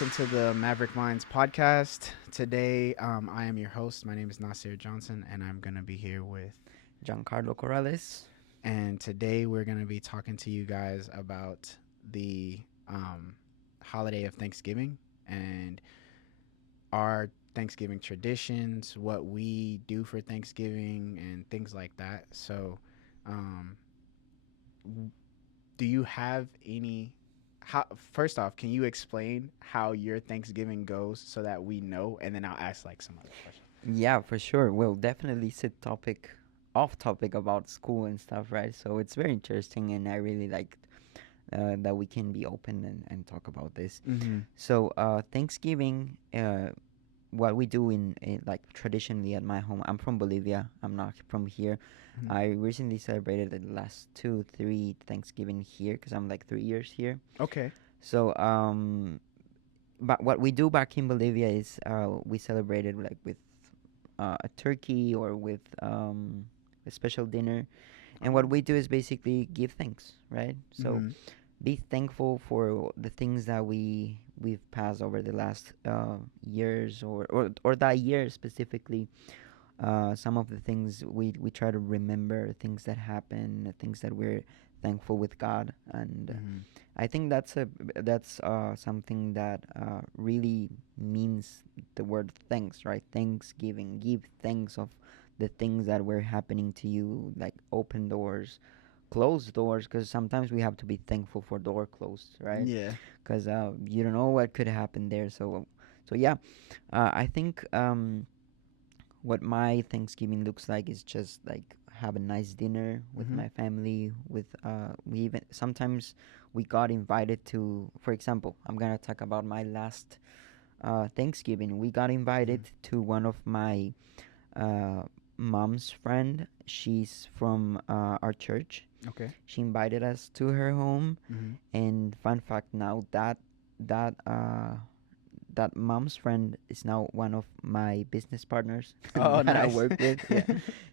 welcome to the Maverick Minds podcast. Today, I am your host. My name is Nasir Johnson, and I'm going to be here with. Giancarlo Corrales. And today, we're going to be talking to you guys about the holiday of Thanksgiving and our Thanksgiving traditions, what we do for Thanksgiving, and things like that. So, um, do you have any how first off, can you explain how your Thanksgiving goes so that we know, and then I'll ask like some other questions. Yeah, for sure. We'll definitely sit off topic about school and stuff, right? So it's very interesting, and I really like that we can be open and talk about this. Mhm. So Thanksgiving, what we do in like traditionally at my home. I'm from Bolivia. I'm not from here. Mhm. I recently celebrated the last 2, 3 Thanksgiving here because I'm like 3 years here. Okay. So but what we do back in Bolivia is we celebrated like with a turkey or with a special dinner. And what Oh. we do is basically give thanks, right? So Mhm. be thankful for the things that we've passed over the last years or that year specifically. Some of the things we try to remember, things that happen, things that we're thankful with God, and Mhm. I think that's something that really means the word thanks, right? Thanksgiving, give thanks of the things that were happening to you, like open doors, closed doors, because sometimes we have to be thankful for door closed, right? Yeah. Because you don't know what could happen there. So yeah, I think what my Thanksgiving looks like is just like have a nice dinner with Mhm. my family. With we even sometimes we got invited to. For example, I'm gonna talk about my last Thanksgiving. We got Mhm. invited to one of my uh, mom's friend. She's from our church. Okay. She invited us to her home, Mhm. and fun fact now that that mom's friend is now one of my business partners Oh, that I nice. work with. Yeah.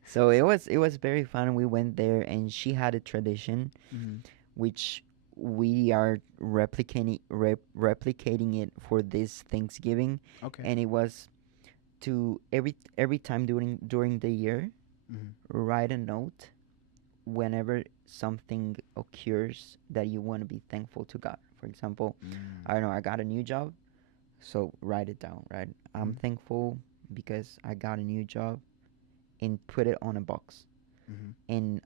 So it was very fun. We went there and she had a tradition Mhm. which we are replicating it for this Thanksgiving, Okay. and it was to every time during the year Mhm. write a note whenever something occurs that you want to be thankful to God. For example, Mm. I don't know, I got a new job. So write it down, right? I'm Mhm. thankful because I got a new job and put it on a box. Mhm. And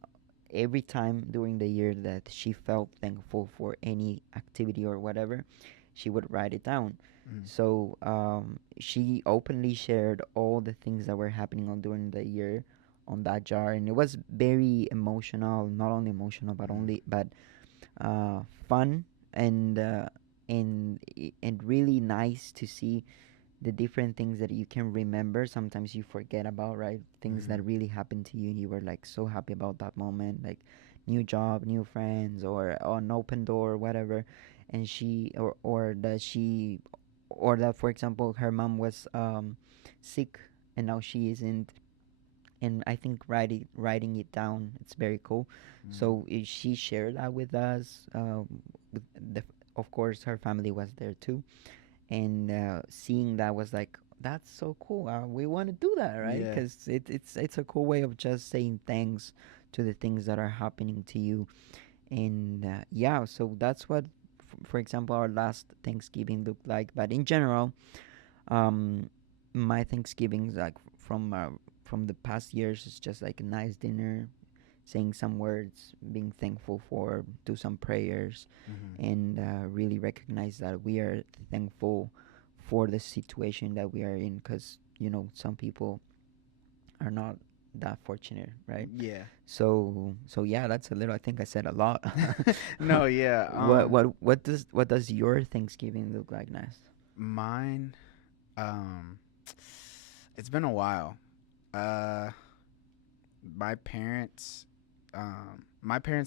every time during the year that she felt thankful for any activity or whatever, she would write it down. Mhm. So she openly shared all the things that were happening on during the year on that jar, and it was very emotional. Not only emotional, but Mhm. only but fun and and really nice to see the different things that you can remember. Sometimes you forget about, right? Things Mhm. that really happened to you and you were like so happy about that moment, like new job, new friends, or an open door, whatever. And or that, for example, her mom was sick and now she isn't. And I think writing it down, it's very cool. Mhm. So she shared that with us. With of course, her family was there too, and seeing that was like, that's so cool. We want to do that, right? Yeah. Because it's a cool way of just saying thanks to the things that are happening to you. And yeah, so that's what, for example, our last Thanksgiving looked like. But in general, um, my Thanksgivings like from the past years is just like a nice dinner, saying some words, being thankful for, do some prayers, Mhm. and really recognize that we are thankful for the situation that we are in, because some people are not that fortunate, right? Yeah. So yeah, that's a little. I think I said a lot. No, yeah. What does your Thanksgiving look like, Nas? Mine um it's been a while. Uh my parents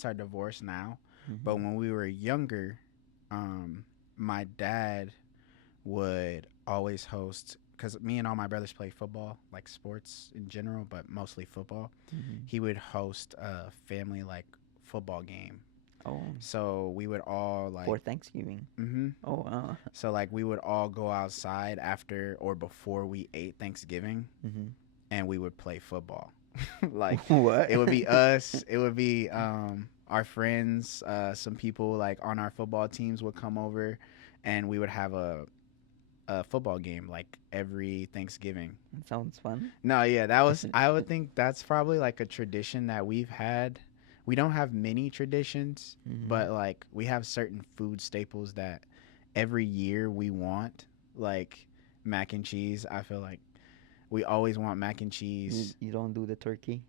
are divorced now, but Mm-hmm. when we were younger, um my dad would always host, because me and all my brothers play football, like sports in general, but mostly football. Mm-hmm. He would host a family like football game Oh, So we would all like, for Thanksgiving. mm-hmm. Oh, So like we would all go outside after or before we ate Thanksgiving, mm-hmm. and we would play football. Like What? it would be us, it would be our friends, some people like on our football teams would come over, and we would have a football game like every Thanksgiving. Sounds fun. No, yeah, that was, I would think that's probably like a tradition that we've had. We don't have many traditions, Mm-hmm. but like we have certain food staples that every year we want, like mac and cheese. I feel like we always want mac and You cheese. you don't do the turkey?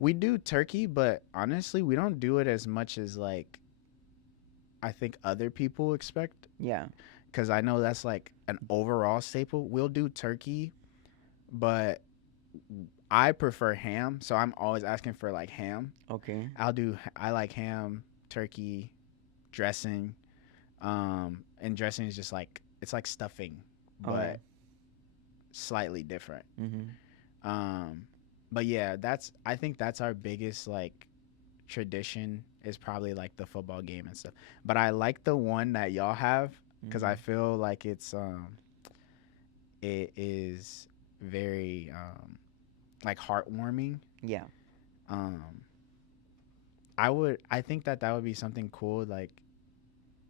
We do turkey, but honestly, we don't do it as much as like I think other people expect, Yeah. because I know that's like an overall staple. We'll do turkey, but I prefer ham, so I'm always asking for like ham. Okay. I like ham, turkey, dressing. And dressing is just like it's like stuffing, All right. but slightly different. Mm-hmm. Um but yeah, that's I think that's our biggest like tradition is probably like the football game and stuff. But I like the one that y'all have cuz Mm-hmm. I feel like it is very like heartwarming. Yeah. Um I think that that would be something cool like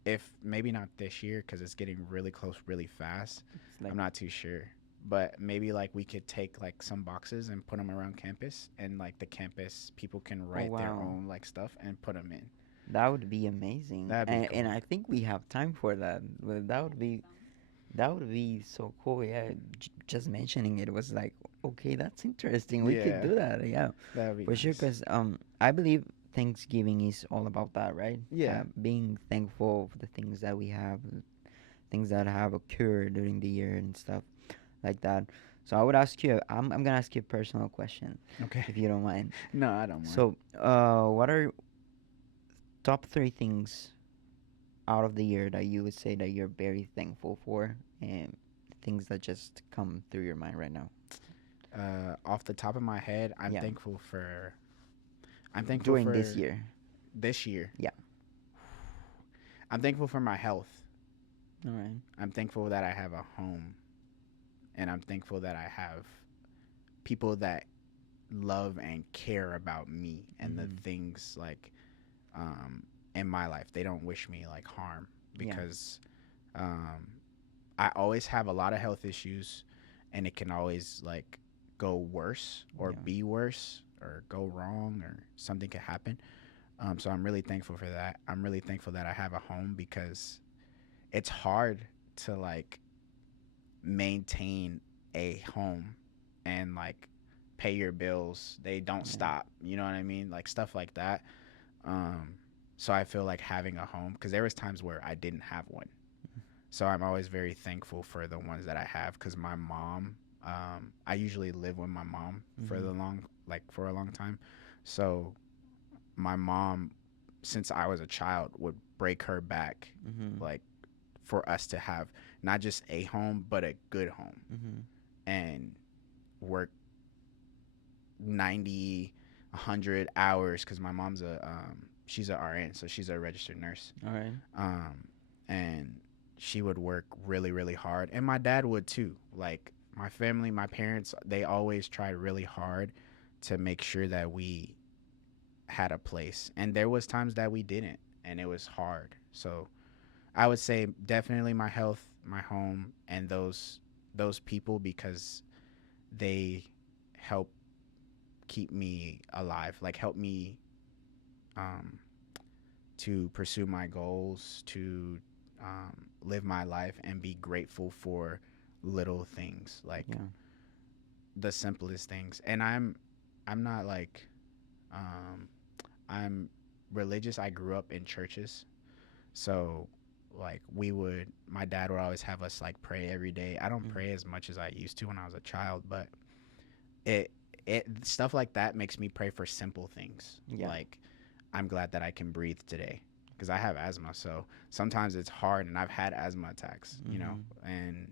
if maybe not this year because it's getting really close really fast. It's like, I'm not too sure, but maybe like we could take like some boxes and put them around campus, and like the campus people can oh write their wow, own like stuff and put them in. that would be amazing. That'd be And cool. I think we have time for that. Well, that would be so cool. Yeah. Just mentioning it was like, okay, that's interesting. We could Yeah, do that. Yeah. that'd be For sure, nice. because I believe Thanksgiving is all about that, right? Yeah, Being thankful for the things that we have, things that have occurred during the year and stuff like that. So I would ask you, I'm gonna ask you a personal question, okay. if you don't mind. No, I don't mind. So, what are top three things out of the year that you would say that you're very thankful for, and things that just come through your mind right now? Off the top of my head, Yeah, I'm thankful during this for year. this year. Yeah. I'm thankful for my health. All right. I'm thankful that I have a home, and I'm thankful that I have people that love and care about me and the Mm-hmm. things like um in my life. They don't wish me like harm Yeah. because um I always have a lot of health issues, and it can always like go worse or Yeah. be worse or go wrong or something could happen. So I'm really thankful for that. I'm really thankful that I have a home because it's hard to like maintain a home and like pay your bills. They don't Yeah. stop. You know what I mean? Like stuff like that. Um, so I feel like having a home because there was times where I didn't have one. So I'm always very thankful for the ones that I have because my mom. I usually live with my mom for Mm-hmm. for a long time. So my mom, since I was a child, would break her back Mm-hmm. like for us to have not just a home but a good home Mm-hmm. and work 90 100 hours because my mom's a she's a RN, so she's a registered nurse. All right. And she would work really really hard, and my dad would too. Like my family, my parents, they always tried really hard to make sure that we had a place, and there was times that we didn't, and it was hard. So I would say definitely my health, my home, and those people because they help keep me alive, like help me um, to pursue my goals, to live my life, and be grateful for little things, like Yeah. the simplest things. And I'm not like um, I'm religious. I grew up in churches, so like my dad would always have us like pray every day. I don't Mm-hmm. pray as much as I used to when I was a child, but it it stuff like that makes me pray for simple things. Yeah. Like I'm glad that I can breathe today because I have asthma, so sometimes it's hard, and I've had asthma attacks, Mm-hmm. and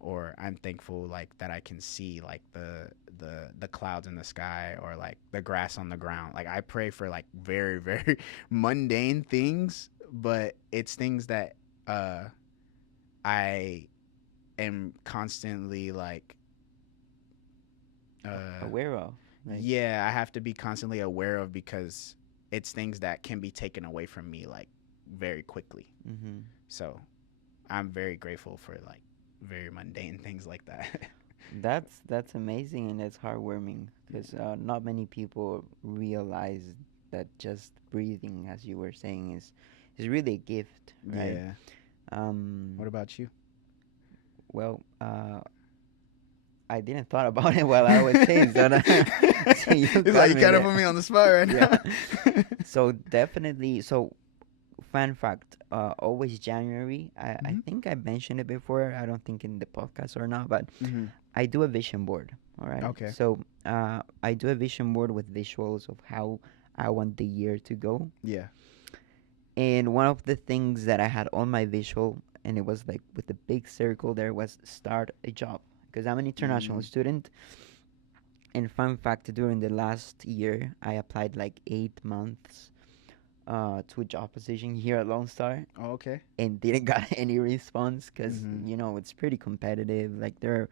or I'm thankful like that I can see like the clouds in the sky or like the grass on the ground. Like I pray for like very very mundane things, but it's things that uh I am constantly like uh Aware of, like. yeah, I have to be constantly aware of because it's things that can be taken away from me like very quickly. Mm-hmm. So I'm very grateful for like very mundane things like that. That's amazing, and that's heartwarming because not many people realize that just breathing, as you were saying, is really a gift, right? Yeah. Um, What about you? well, I didn't thought about it while I was saying so. So you It's got like you me kind of there. put me on the spot right Yeah. now. So definitely. So fun fact. Always January. I Mhm. think I mentioned it before. I don't think in the podcast or not, but Mhm. I do a vision board. All right. Okay. So I do a vision board with visuals of how I want the year to go. Yeah. And one of the things that I had on my visual, and it was like with the big circle there, was start a job. Because I'm an international Mm. student. And fun fact, during the last year, I applied like 8 months to a job position here at Lone Star Oh, okay. and didn't got any response because, Mhm. it's pretty competitive. Like, they're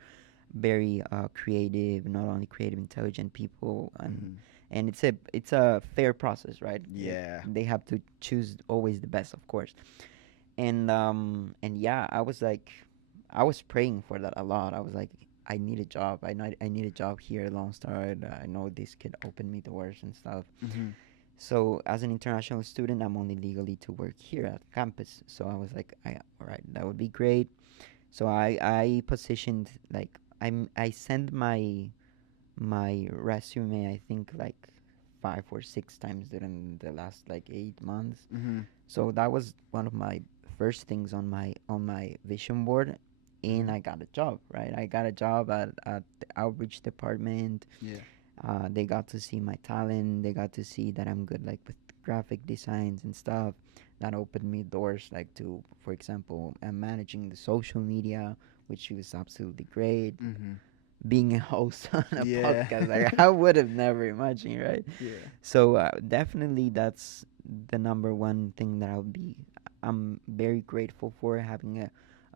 very creative, not only creative, intelligent people, and Mhm. it's a fair process, right? Yeah. They have to choose always the best, of course. And yeah, I was praying for that a lot. I was like, I need a job. I need a job here at Lone Star. I know this could open me doors and stuff. Mhm. So as an international student, I'm only legally to work here at campus. So I was like, all right, that would be great. So I positioned like I sent my resume, I think, like 5 or 6 times during the last like 8 months. Mhm. So that was one of my first things on my vision board, and Mhm. I got a job. Right, I got a job at the outreach department. Yeah. They got to see my talent. They got to see that I'm good, like with graphic designs and stuff. That opened me doors, like to, for example, managing the social media, which was absolutely great. Mhm. Being a host on a Yeah. podcast, like, I would have never imagined, right? Yeah. So definitely, that's the number one thing that I'm very grateful for having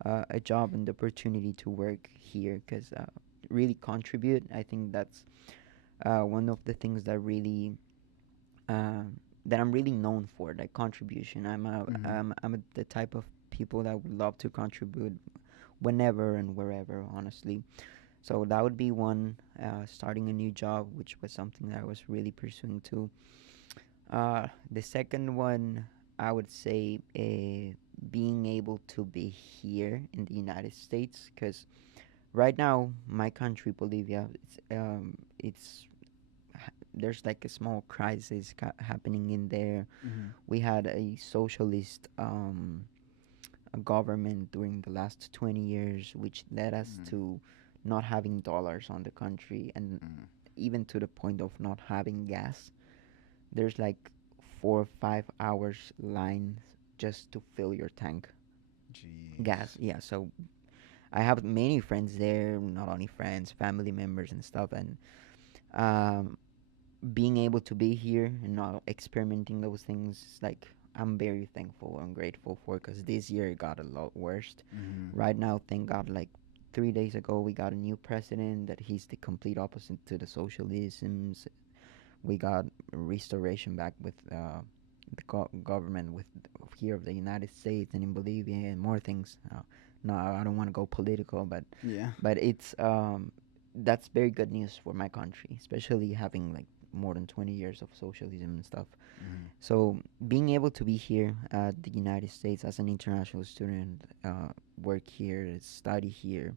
a job and the opportunity to work here because really contribute. I think that's one of the things uh, that I'm really known for, that contribution. Mhm. The type of people that would love to contribute whenever and wherever, honestly. So that would be one, starting a new job, which was something that I was really pursuing too. The second one, I would say, being able to be here in the United States, because right now my country, Bolivia, there's like a small crisis happening in there. Mhm. We had a socialist a government during the last 20 years, which led us Mhm. to not having dollars on the country, and Mhm. even to the point of not having gas. There's like 4 or 5 hours lines just to fill your tank gas. Jeez. Yeah, so I have many friends there, not only friends, family members and stuff, and um, being able to be here and not experimenting those things, like, I'm very thankful and grateful for, because this year it got a lot worse. Mhm. Right now, thank God, like 3 days ago, we got a new president that he's the complete opposite to the socialisms. We got restoration back with the government with here of the United States and in Bolivia and more things. No, I don't want to go political, but Yeah. it's that's very good news for my country, especially having like more than 20 years of socialism and stuff. Mhm. So being able to be here at the United States as an international student, work here, study here,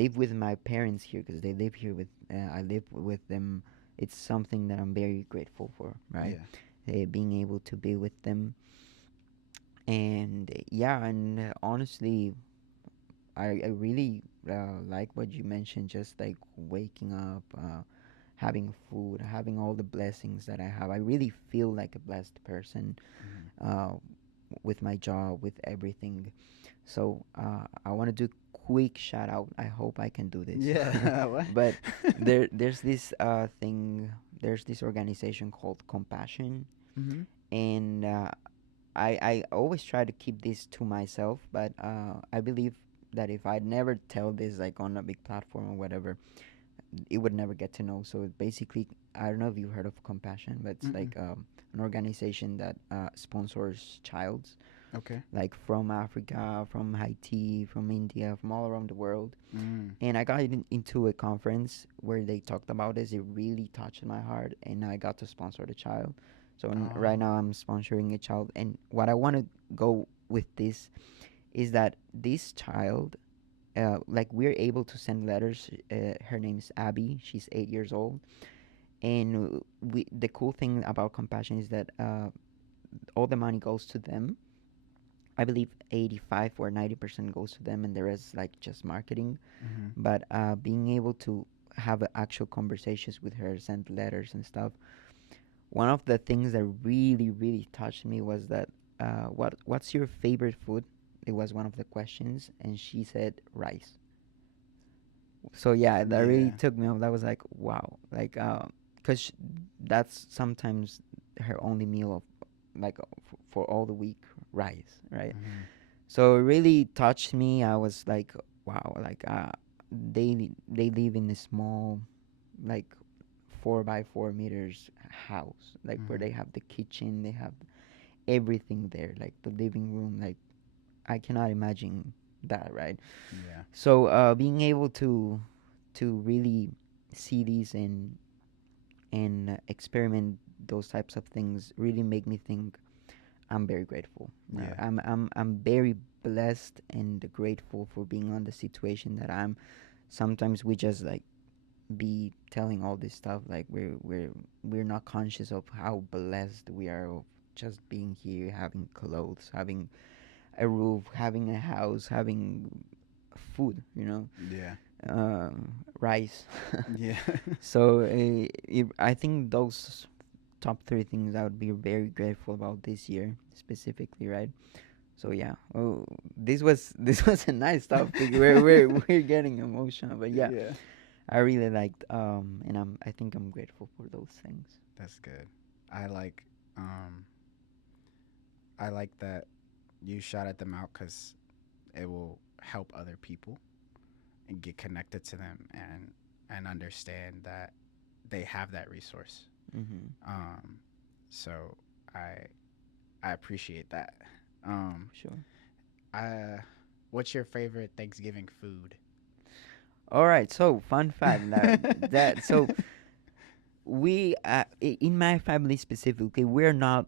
live with my parents here because they live here with I live with them. It's something that I'm very grateful for, right? Yeah. Being able to be with them, and yeah, and honestly, I really like what you mentioned, just like waking up, having food, having all the blessings that I have. I really feel like a blessed person Mhm. uh, with my job, with everything. So I want to do quick shout out. I hope I can do this. Yeah. What? But there's this thing. There's this organization called Compassion, Mm-hmm. and I always try to keep this to myself. But I believe that if I never tell this like on a big platform or whatever, it would never get to know. So basically, I don't know if you've heard of Compassion, but it's Mm-mm. like an organization that sponsors childs Okay. like from Africa, from Haiti, from India, from all around the world. Mm. And I got into a conference where they talked about this. It really touched my heart, and I got to sponsor the child. So right Oh. now I'm sponsoring a child, and what I want to go with this is that this child, like we're able to send letters. Her name's Abby. She's 8 years old, and we. The cool thing about Compassion is that all the money goes to them. I believe 85 or 90% goes to them, and the rest like just marketing. Mm-hmm. But being able to have actual conversations with her, send letters and stuff. One of the things that really, really touched me was that what's your favorite food? It was one of the questions, and she said rice. So yeah, that really Yeah. took me off. That was like wow, like because that's sometimes her only meal of like for all the week, rice, right? Mm-hmm. So it really touched me. I was like, wow, like they live in a small, like 4 by 4 meters house, like where Mm-hmm. they have the kitchen, they have everything there, like the living room. Like I cannot imagine that, right? Yeah. So being able to really see these and experiment those types of things really make me think I'm very grateful. Yeah. I'm very blessed and grateful for being on the situation that I'm. Sometimes we just like be telling all this stuff like we're not conscious of how blessed we are of just being here, having clothes, having a roof, having a house, having food, Yeah. rice. Yeah. So I think those top three things I would be very grateful about this year specifically, right? So yeah, oh, this was this was a nice topic. We're getting emotional, but yeah, Yeah. I really liked and I think I'm grateful for those things. That's good. I like um I like that you shouted them out because it will help other people and get connected to them and understand that they have that resource. Mm-hmm. Um, so I I appreciate that. Um, Sure. I what's your favorite Thanksgiving food? All right. So fun fact that so in my family specifically we're not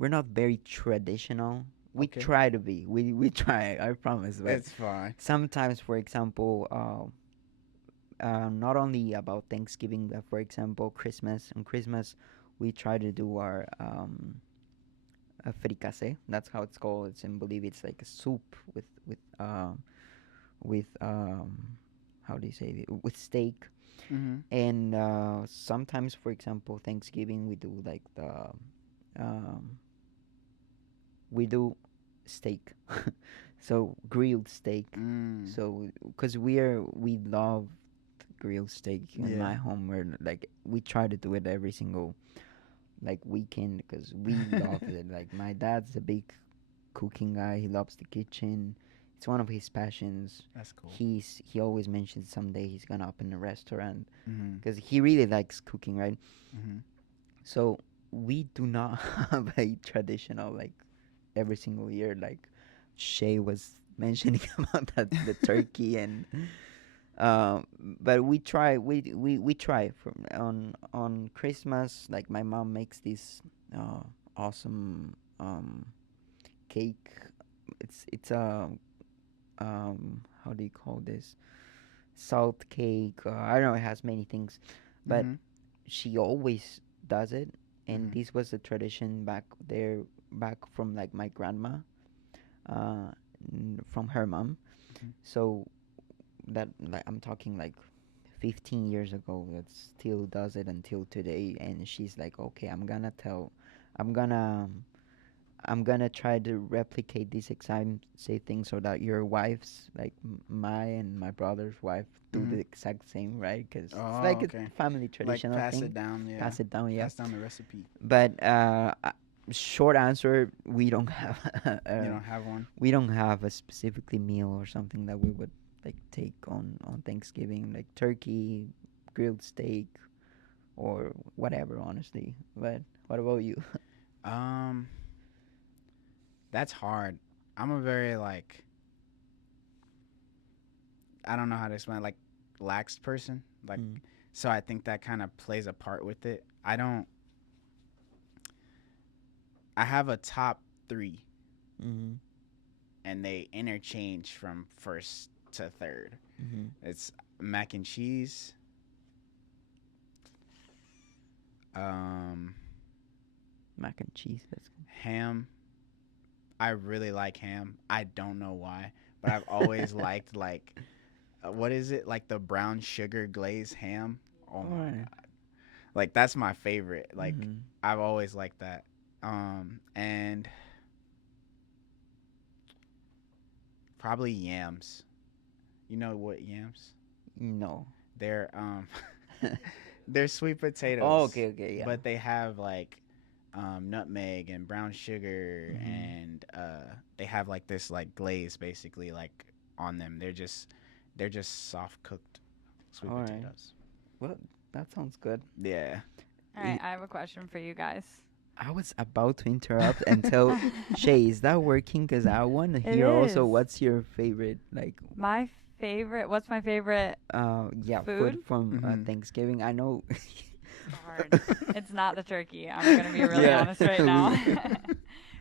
very traditional. We Okay, try to be. We try. I promise. But it's fine. sometimes, for example, not only about Thanksgiving, but for example, Christmas. On Christmas, we try to do our fricase. That's how it's called. It's in Bolivia. It's like a soup with how do you say it? With steak. Mm-hmm. And sometimes, for example, Thanksgiving we do like the um, we do steak, so grilled steak. Mm. So because we love grilled steak in Yeah, my home, where like we try to do it every single like weekend because we love it. Like my dad's a big cooking guy. He loves the kitchen. It's one of his passions. that's cool. He always mentions someday he's gonna open a restaurant Mm-hmm. because he really likes cooking, right? Mm-hmm. So we do not have a traditional like every single year like Shay was mentioning about that the turkey and but we try from on Christmas. Like my mom makes this awesome cake. It's how do you call this, salt cake. I don't know, it has many things, but Mm-hmm. she always does it, and Mm-hmm. this was a tradition back there, back from like my grandma, uh, from her mom. Mm-hmm. So that like I'm talking like 15 years ago, that still does it until today. And she's like, okay, I'm gonna I'm gonna try to replicate these exact same things so that your wife's like my and my brother's wife do the Mhm. exact same, right? Because it's Oh, like a okay. family Like traditional pass it thing. down, yeah. Pass it down, yeah. Pass down the recipe. But short answer, we don't have You don't have one? we don't have a specifically meal or something that we would like take on Thanksgiving, like turkey, grilled steak, or whatever. Honestly, but what about you? Um, that's hard. I'm a very like I don't know how to explain like lax person. Like Mm. so I think that kind of plays a part with it. I don't I have a top 3 Mm-hmm. and they interchange from first to third. Mm-hmm. It's mac and cheese, um Mac and cheese. That's ham. I really like ham. I don't know why, but I've always liked like what is it? Like the brown sugar glazed ham. Oh all my right. god. Like that's my favorite. Like Mm-hmm. I've always liked that. And probably yams. You know what yams? No. They're they're sweet Oh, potatoes, okay, okay, yeah. but they have like nutmeg and brown sugar, Mm-hmm. and they have like this like glaze basically like on them. They're just soft cooked sweet All right. potatoes. Well, that sounds good. Yeah. All right, I have a question for you guys. I was about to interrupt and tell Shay, is that working? Because I want to It hear also is. what's your favorite, like, What's my favorite? yeah, food Food? from Mhm. Thanksgiving. I know. Hard. It's not the turkey. I'm going to be really Yeah. honest right now.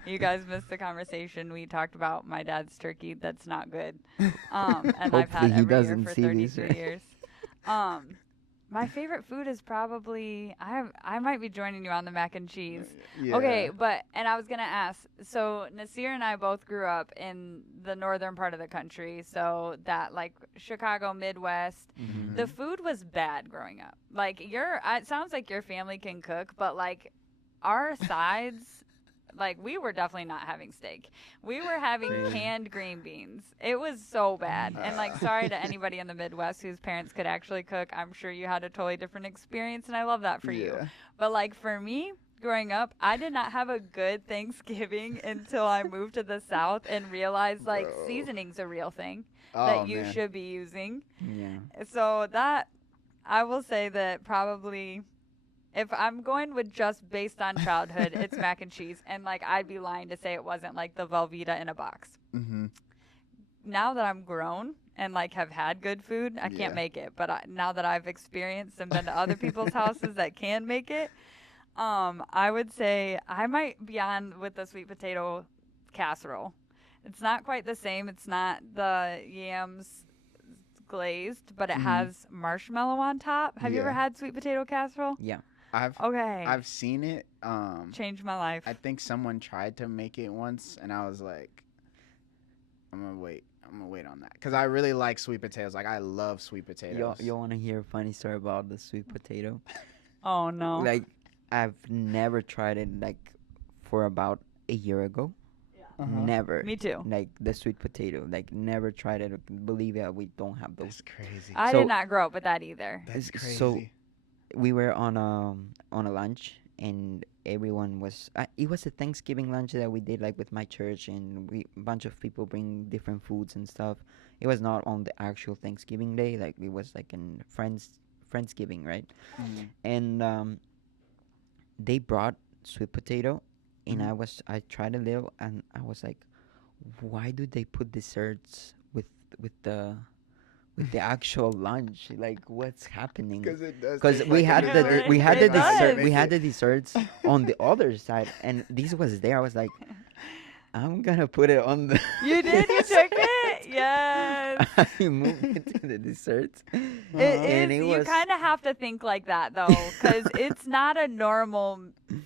You guys missed the conversation. We talked about my dad's turkey that's not good. And I've Hopefully had he every year doesn't for see this, 33 right? years. My favorite food is probably I might be joining you on the mac and cheese. Okay, and I was gonna ask. So Nasir and I both grew up in the northern part of the country, so that like Chicago Midwest. Mhm. The food was bad growing up. Like it sounds like your family can cook, but like our sides, like we were definitely not having steak. We were having Really? canned green beans. It was so bad. And like sorry to anybody in the Midwest whose parents could actually cook. I'm sure you had a totally different experience and I love that for you. But like for me, growing up, I did not have a good Thanksgiving until I moved to the South and realized like Bro. seasoning's a real thing Oh that you man. should be using. Yeah. So that I will say that probably if I'm going with just based on childhood, it's mac and cheese. And like I'd be lying to say it wasn't like the Velveeta in a box. Mhm. Now that I'm grown and like have had good food, I Yeah. can't make it. But now that I've experienced and been to other people's houses that can make it, I would say I might be on with the sweet potato casserole. It's not quite the same. It's not the yams glazed, but it Mhm. has marshmallow on top. Have you ever Yeah. had sweet potato casserole? Yeah. Okay. I've seen it. Changed my life. I think someone tried to make it once, and I was like, I'm gonna wait. I'm gonna wait on that because I really like sweet potatoes. Like I love sweet potatoes. You want to hear a funny story about the sweet potato? Oh no. Like, I've never tried it, like, for about a year ago. Uh-huh. Never. Me too. Like, the sweet potato. Like, never tried it. Believe it, we don't have those. That's crazy. I So- did not grow up with that either. That's crazy. So, we were on a lunch, and everyone was it was a Thanksgiving lunch that we did, like, with my church, and a bunch of people bring different foods and stuff. It was not on the actual Thanksgiving day, like it was like in friendsgiving, right? Mhm. And they brought sweet potato, and Mhm. I tried a little, and I was like, why do they put desserts with the with the actual lunch? Like, what's happening? it does. Because taste we like a had dessert. It we had the does. dessert, we Make had it. the desserts on the other side, and this was there. I was like, I'm gonna put it on the. You did? You took it? Yes. I moved it to the desserts. It And is. it You was- kind of have to think like that though, because it's not a normal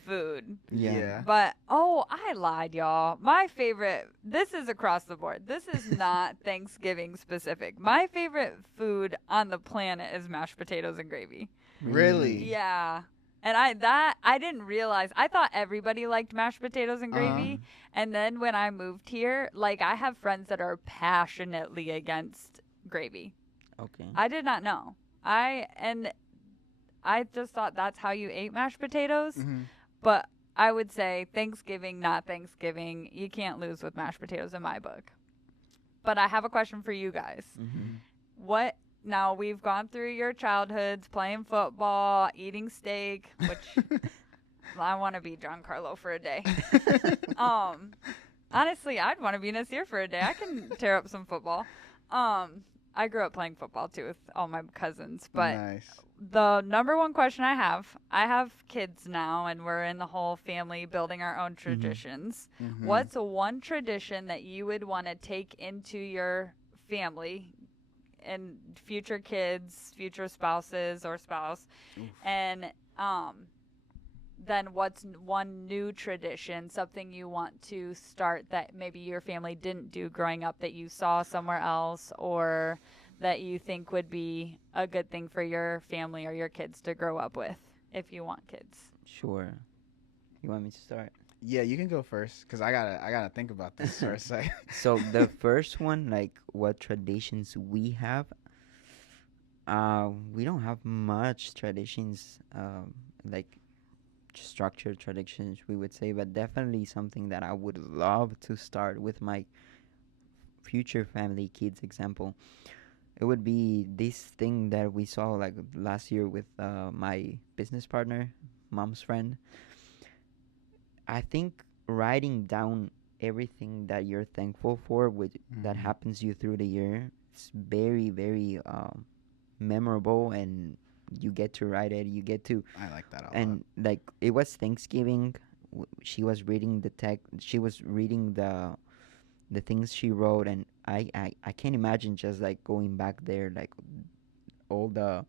food. Yeah. But I lied, y'all. My favorite. This is across the board. This is not Thanksgiving specific. My favorite food on the planet is mashed potatoes and gravy. Really? Yeah. And I didn't realize. I thought everybody liked mashed potatoes and Uh-huh. gravy. And then when I moved here, like I have friends that are passionately against gravy. Okay. I did not know. I just thought that's how you ate mashed potatoes. Mm-hmm. But I would say Thanksgiving, not Thanksgiving. You can't lose with mashed potatoes in my book. But I have a question for you guys. Mm-hmm. What now we've gone through your childhoods playing football, eating steak, which I want to be Giancarlo for a day. Honestly, I'd want to be Nasir for a day. I can tear up some football. I grew up playing football too with all my cousins, but Nice. the number one question I have kids now, and we're in the whole family building our own traditions. Mm-hmm. What's one tradition that you would want to take into your family and future kids, future spouses or spouse? Oof. And then what's one new tradition, something you want to start that maybe your family didn't do growing up that you saw somewhere else, or that you think would be a good thing for your family or your kids to grow up with if you want kids? Sure. You want me to start? Yeah, you can go first because I gotta think about this for a second. So the first one, like what traditions we have, we don't have much traditions, like structured traditions, we would say, but definitely something that I would love to start with my future family kids. Example, it would be this thing that we saw like last year with my business partner, mom's friend. I think writing down everything that you're thankful for with that Mhm. happens you through the year, it's very very memorable, and you get to write it, you get to. I like that a lot. And like it was Thanksgiving, she was reading the text, she was reading the things she wrote, and I can't imagine just like going back there, like all the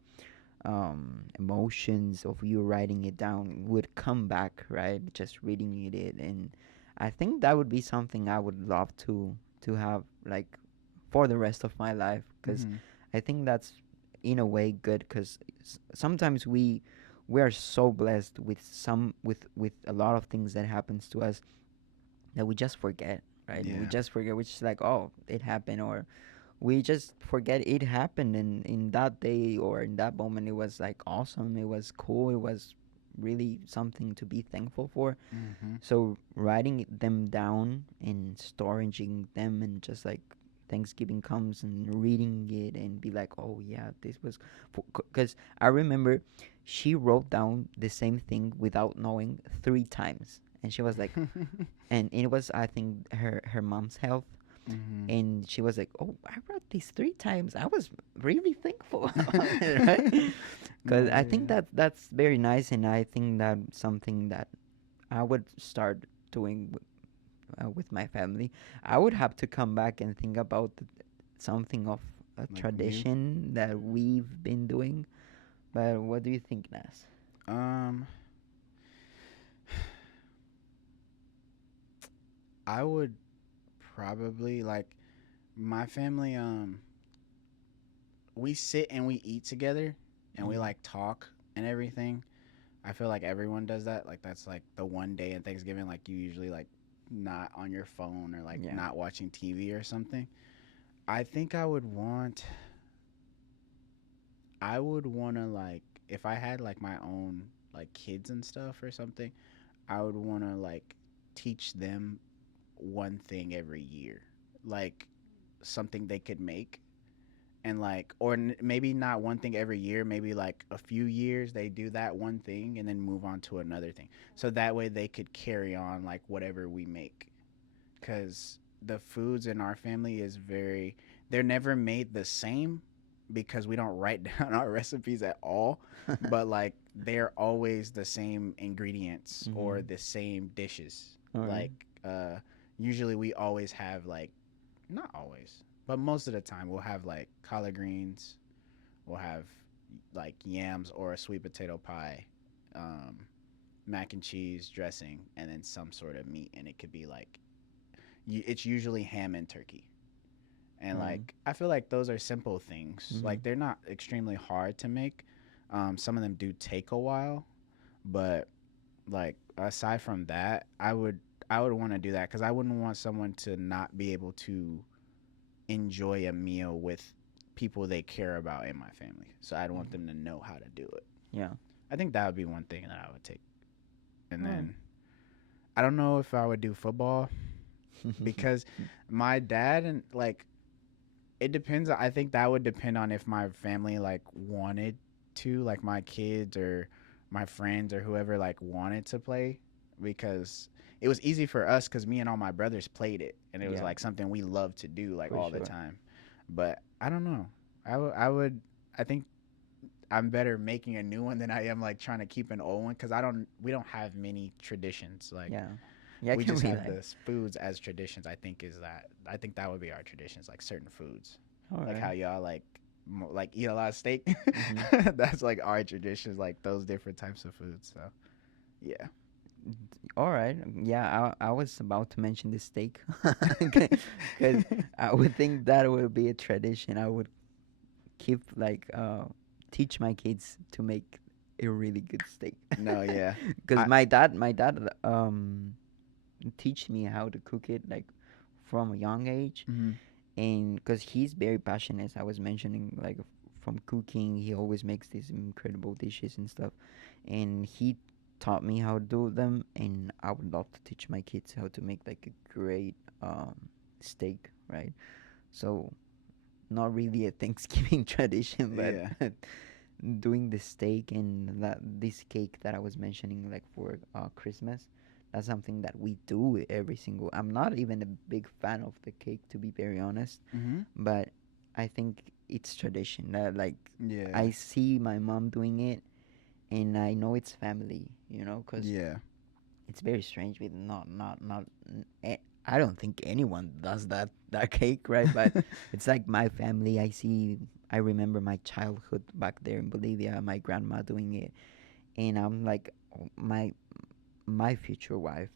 emotions of you writing it down would come back, right? Just reading it, and I think that would be something I would love to have like for the rest of my life, because Mhm. I think that's in a way good, because sometimes we are so blessed with with a lot of things that happens to us that we just forget, right? We Yeah. just forget, which is like, oh, it happened, or we just forget it happened, and in that day or in that moment it was like awesome, it was cool, it was really something to be thankful for. Mhm. So writing them down and storing them, and just like Thanksgiving comes and reading it and be like, oh yeah, this was, because I remember she wrote down the same thing without knowing 3 times, and she was like, and it was, I think, her mom's health, Mhm. and she was like, "Oh, I wrote these 3 times. I was really thankful about it, right?" Because No, I think yeah. that that's very nice, and I think that something that I would start doing with my family. I would have to come back and think about something of a Like new. tradition that we've been doing. But what do you think, Nas? Um, I would probably like my family. We sit and we eat together, and we Mm-hmm. like talk and everything. I feel like everyone does that. Like that's like the one day in Thanksgiving, like you usually like not on your phone or like Yeah. not watching TV or something. I think I would want. I would want to like if I had like my own like kids and stuff or something. I would want to like teach them one thing every year, like something they could make, and like or maybe not one thing every year, maybe like a few years they do that one thing and then move on to another thing, so that way they could carry on like whatever we make, because the foods in our family is very, they're never made the same because we don't write down our recipes at all, but like they're always the same ingredients Mm-hmm. or the same dishes. All right. Like usually we always have like, not always, but most of the time we'll have like collard greens, we'll have like yams or a sweet potato pie, um, mac and cheese dressing, and then some sort of meat, and it could be like it's usually ham and turkey. And All right. like I feel like those are simple things. Mm-hmm. Like they're not extremely hard to make. Some of them do take a while, But like aside from that, I would want to do that because I wouldn't want someone to not be able to enjoy a meal with people they care about in my family. So I'd want Mhm. them to know how to do it. Yeah. I think that would be one thing that I would take. And All right. then I don't know if I would do football because my dad and like it depends. I think that would depend on if my family like wanted to, like my kids or my friends or whoever like wanted to play, because it was easy for us because me and all my brothers played it and it was Yeah, like something we loved to do like for all the sure. time. But I don't know. I would. I think I'm better making a new one than I am like trying to keep an old one because I don't. We don't have many traditions like. Yeah. Yeah, I We can just have relate. the foods as traditions. I think is that. I think that would be our traditions, like certain foods, All like right. how y'all like like eat a lot of steak. Mhm. That's like our traditions, like those different types of foods. So yeah. All right. Yeah, I was about to mention the steak because I would think that would be a tradition. I would keep like teach my kids to make a really good steak. No, yeah. Because I my dad teach me how to cook it like from a young age, mhm. and because he's very passionate, as I was mentioning, like from cooking, he always makes these incredible dishes and stuff, and he taught me how to do them, and I would love to teach my kids how to make like a great steak, right? So not really a Thanksgiving tradition, Yeah. but doing the steak and that this cake that I was mentioning, like for Christmas, that's something that we do every single. I'm not even a big fan of the cake, to be very honest, Mhm. but I think it's tradition. Like Yeah. I see my mom doing it, and I know it's family, because Yeah. it's very strange with not I don't think anyone does that cake, right? But it's like my family. I remember my childhood back there in Bolivia, my grandma doing it, and I'm like, "Oh, my future wife,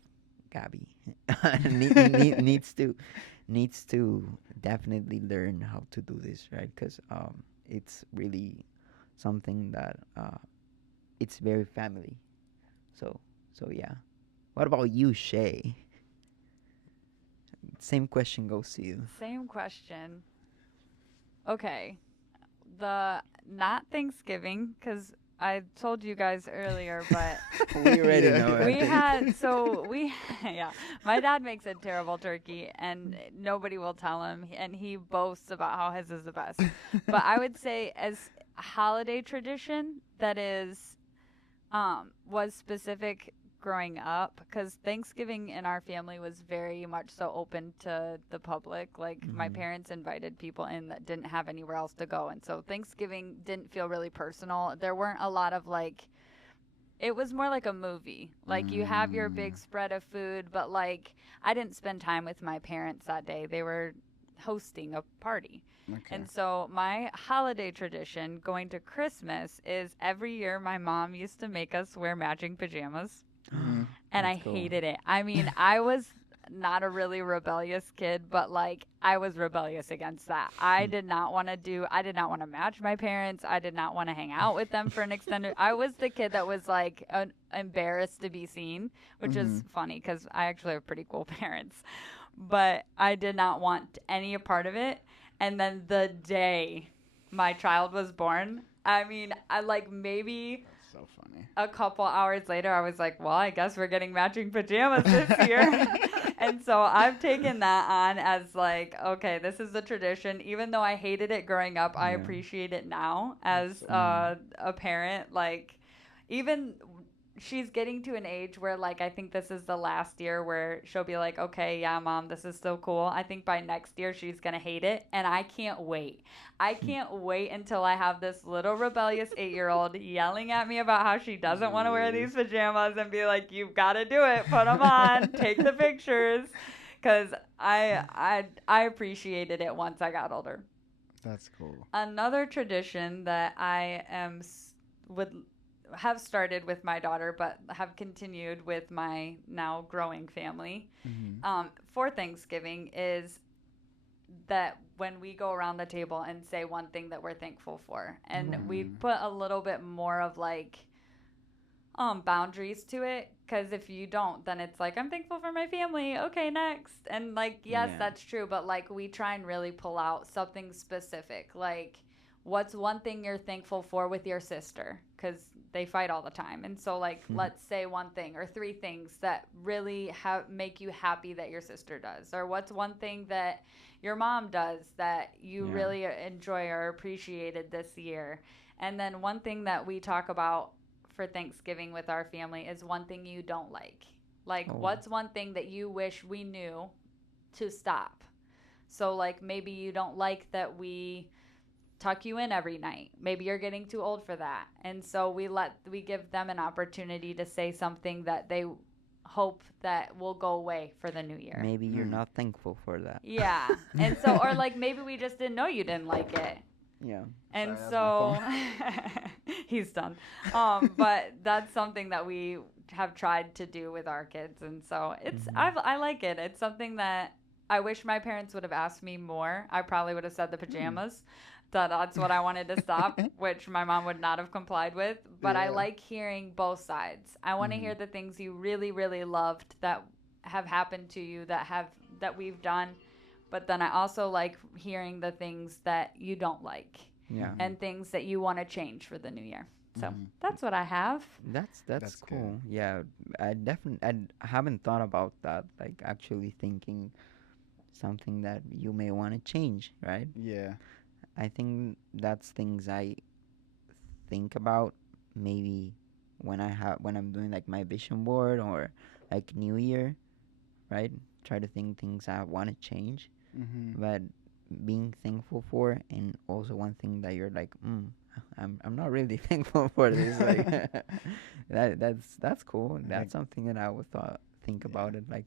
Gabby, needs to definitely learn how to do this, right? Because it's really something that it's very family. So so yeah. What about you, Shay? Same question goes to you. Same question. Okay. The not Thanksgiving, because I told you guys earlier, but We already Yeah. know, I we think. had, so we, yeah, my dad makes a terrible turkey and nobody will tell him. And he boasts about how his is the best. But I would say, as a holiday tradition that was specific growing up, because Thanksgiving in our family was very much so open to the public. Like my Mhm. parents invited people in that didn't have anywhere else to go, and so Thanksgiving didn't feel really personal. There weren't a lot of like, it was more like a movie. Like you have your Mm, big spread of food, but like I didn't spend time with my parents that day. They were hosting a party. okay. And so my holiday tradition going to Christmas is every year my mom used to make us wear matching pajamas, Mhm. and I That's cool. hated it. I mean, I was not a really rebellious kid, but like I was rebellious against that. I did not want to match my parents. I did not want to hang out with them for an extended. I was the kid that was like embarrassed to be seen, which is Mhm. funny cuz I actually have pretty cool parents. But I did not want any part of it. And then the day my child was born, I mean, I like maybe That's so funny. a couple hours later, I was like, well, I guess we're getting matching pajamas this year. And so I've taken that on as like, okay, this is the tradition. Even though I hated it growing up, I Yeah. appreciate it now That's as so funny. a parent. Like, even she's getting to an age where like I think this is the last year where she'll be like, okay, yeah, mom, this is so cool. I think by next year she's gonna hate it, and I can't wait. I can't wait until I have this little rebellious 8-year-old yelling at me about how she doesn't want to wear Jeez. these pajamas and be like, you've got to do it, put them on, take the pictures, because I appreciated it once I got older. That's cool. Another tradition that would have started with my daughter, but have continued with my now growing family, Mhm. for Thanksgiving is that when we go around the table and say one thing that we're thankful for, and we Mm. put a little bit more of like boundaries to it, because if you don't, then it's like, I'm thankful for my family, okay, next. And like, yes, Yeah. that's true, but like we try and really pull out something specific, like what's one thing you're thankful for with your sister, because they fight all the time. And so like, let's say one thing or three things that really make you happy that your sister does, or what's one thing that your mom does that you Yeah. really enjoy or appreciated this year. And then one thing that we talk about for Thanksgiving with our family is one thing you don't like. Like, Oh. what's one thing that you wish we knew to stop? So, like, maybe you don't like that we tuck you in every night. Maybe you're getting too old for that. And so we give them an opportunity to say something that they hope that will go away for the new year. Maybe you're not thankful for that. Yeah. And so, or like maybe we just didn't know you didn't like it. Yeah. And Sorry, so he's done. But that's something that we have tried to do with our kids. And so it's, I like it. It's something that I wish my parents would have asked me more. I probably would have said the pajamas. That's what I wanted to stop, which my mom would not have complied with. But I like hearing both sides. I want to hear the things you really, really loved that have happened to you, that we've done. But then I also like hearing the things that you don't like. Yeah. And things that you want to change for the new year. So that's what I have. That's That's cool. good. Yeah, I haven't thought about that. Like actually thinking something that you may want to change, right? Yeah. I think that's things I think about maybe when I'm doing like my vision board or like New Year, right? Try to think things I want to change, but being thankful for, and also one thing that you're like, I'm not really thankful for this. Like that's cool. That's something that I would think about it. Like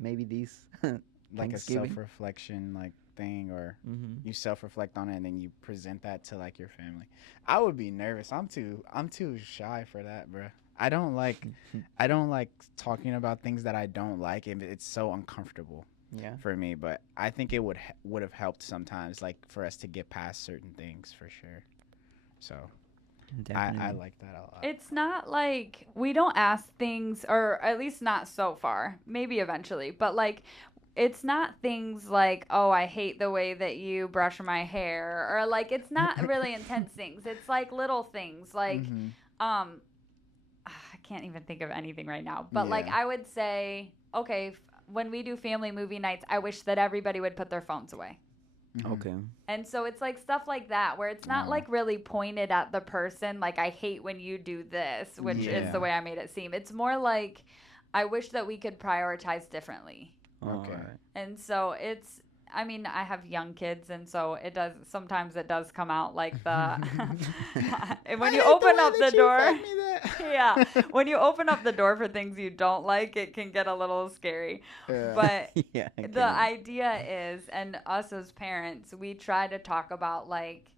maybe these Like a Thanksgiving. self-reflection like thing, or Mm-hmm. you self-reflect on it and then you present that to like your family. I would be nervous. I'm too shy for that, bro. I don't like talking about things that I don't like, and it's so uncomfortable Yeah. for me. But I think it would have helped sometimes, like for us to get past certain things for sure. So Definitely. I like that a lot. It's not like we don't ask things, or at least not so far. Maybe eventually, but like it's not things like, oh, I hate the way that you brush my hair, or like it's not really intense things. It's like little things like I can't even think of anything right now. But like Yeah. I would say, okay, when we do family movie nights, I wish that everybody would put their phones away. Okay. And so it's like stuff like that where it's not like really pointed at the person, like I hate when you do this, which is the way I made it seem. It's more like I wish that we could prioritize differently. Okay. Alright. And so it's, I mean, I have young kids, and so sometimes it does come out like the, when you open up the door, yeah, when you open up the door for things you don't like, it can get a little scary. But Yeah. I the idea is, and us as parents, we try to talk about like,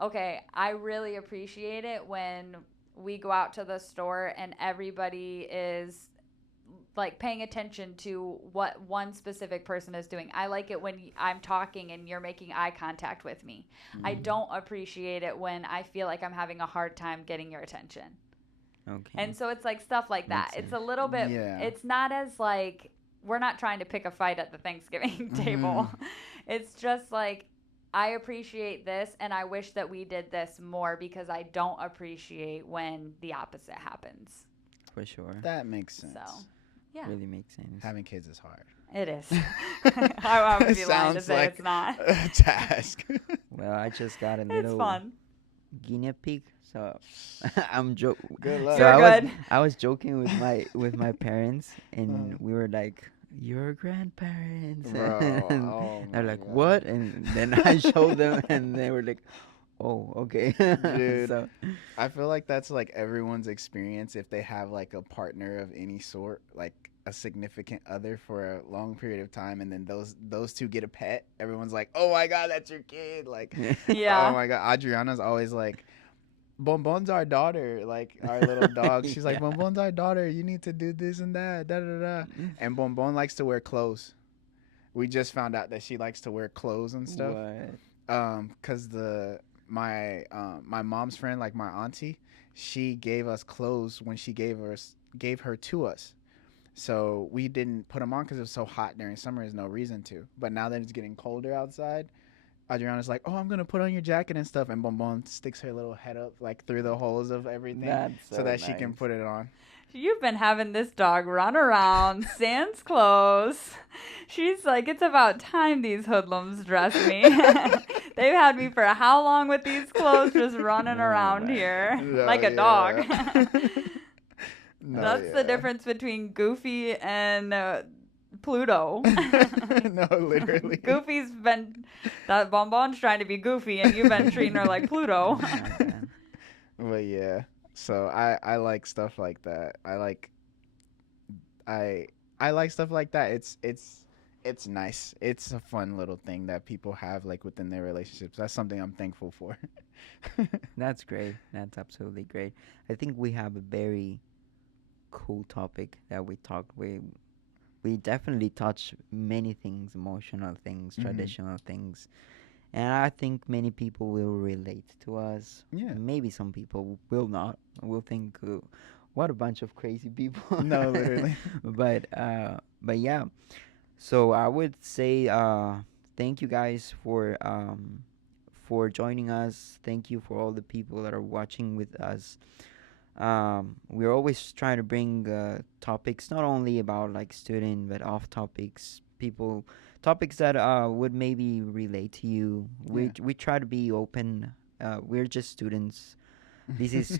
okay, I really appreciate it when we go out to the store and everybody is like paying attention to what one specific person is doing. I like it when I'm talking and you're making eye contact with me. I don't appreciate it when I feel like I'm having a hard time getting your attention. Okay. And so it's like stuff like that. Makes It's a little bit, it's not as like, we're not trying to pick a fight at the Thanksgiving table. It's just like, I appreciate this and I wish that we did this more because I don't appreciate when the opposite happens. For sure. That makes sense. So, yeah. Really makes sense. Having kids is hard. It is. I would be lying to Sounds say like it's not. a task. Well, I just got a It's little fun. guinea pig, so I'm joking. Good luck. So You're I good. was joking with my parents, and we were like, "Your grandparents." Bro, And oh they're my like, God. "What?" And then I showed them, and they were like, "Oh, okay." Dude. So I feel like that's like everyone's experience if they have like a partner of any sort, like a significant other for a long period of time, and then those two get a pet. Everyone's like, "Oh my God, that's your kid!" Like, Yeah. oh my God, Adriana's always like, "Bonbon's our daughter, like our little dog." She's like, Yeah. "Bonbon's our daughter. You need to do this and that, da da da." And Bonbon likes to wear clothes. We just found out that she likes to wear clothes and stuff. What? 'Cause my mom's friend, like my auntie, she gave us clothes when she gave her to us. So we didn't put them on because it was so hot during summer. There's no reason to. But now that it's getting colder outside, Adriana's like, "Oh, I'm gonna put on your jacket and stuff," and Bonbon sticks her little head up like through the holes of everything, That's so so that she can nice. put it on. You've been having this dog run around Sans clothes. She's like, it's about time these hoodlums dress me. They've had me for how long with these clothes just running Oh around my here No, like a dog. No, That's the difference between Goofy and Pluto. No, literally. Goofy's been, that Bonbon's trying to be Goofy, and you've been treating her like Pluto. Oh my God. But yeah, so I like stuff like that. I I like stuff like that. It's nice. It's a fun little thing that people have like within their relationships. That's something I'm thankful for. That's great. That's absolutely great. I think we have a very cool topic that we talked. We definitely touch many things, emotional things, Mhm. traditional things, and I think many people will relate to us. Yeah. Maybe some people will not. Will think, "What a bunch of crazy people." No, literally. But yeah. So I would say, thank you guys for joining us. Thank you for all the people that are watching with us. We're always trying to bring topics not only about like student but off topics, people topics that would maybe relate to you. Yeah. We try to be open. We're just students. This is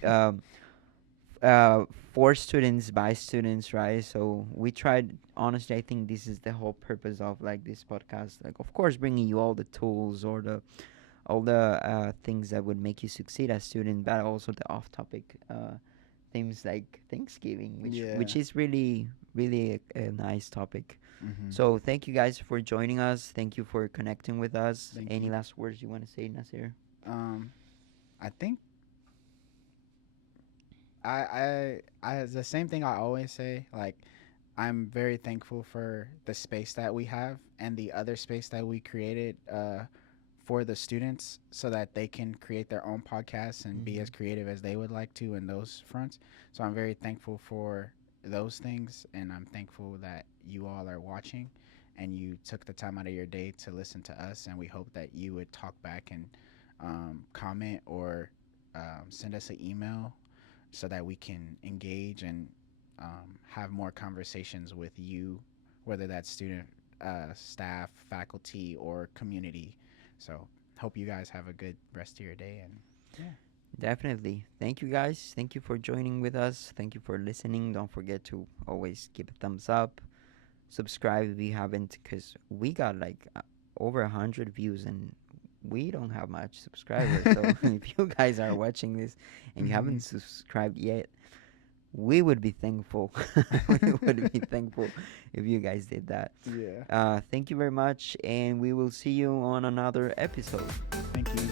for students by students, right? So we tried. Honestly, I think this is the whole purpose of like this podcast. Like, of course, bringing you all the tools or the all the things that would make you succeed as student, but also the off-topic things like Thanksgiving, which Yeah. is really really a nice topic. Mhm. So thank you guys for joining us. Thank you for connecting with us. Thank Any you. last words you want to say, Nasir? I think I the same thing I always say. Like, I'm very thankful for the space that we have and the other space that we created for the students so that they can create their own podcasts and be as Mhm. creative as they would like to in those fronts. So I'm very thankful for those things, and I'm thankful that you all are watching and you took the time out of your day to listen to us. And we hope that you would talk back and comment or send us an email so that we can engage and have more conversations with you, whether that's student, staff, faculty, or community. So, hope you guys have a good rest of your day. And yeah, Definitely. Thank you guys. Thank you for joining with us. Thank you for listening. Don't forget to always give a thumbs up. Subscribe if you haven't, because we got like over 100 views and we don't have much subscribers. So if you guys are watching this and you haven't subscribed yet, we would be thankful. We would be thankful if you guys did that. Yeah. Thank you very much, and we will see you on another episode. Thank you.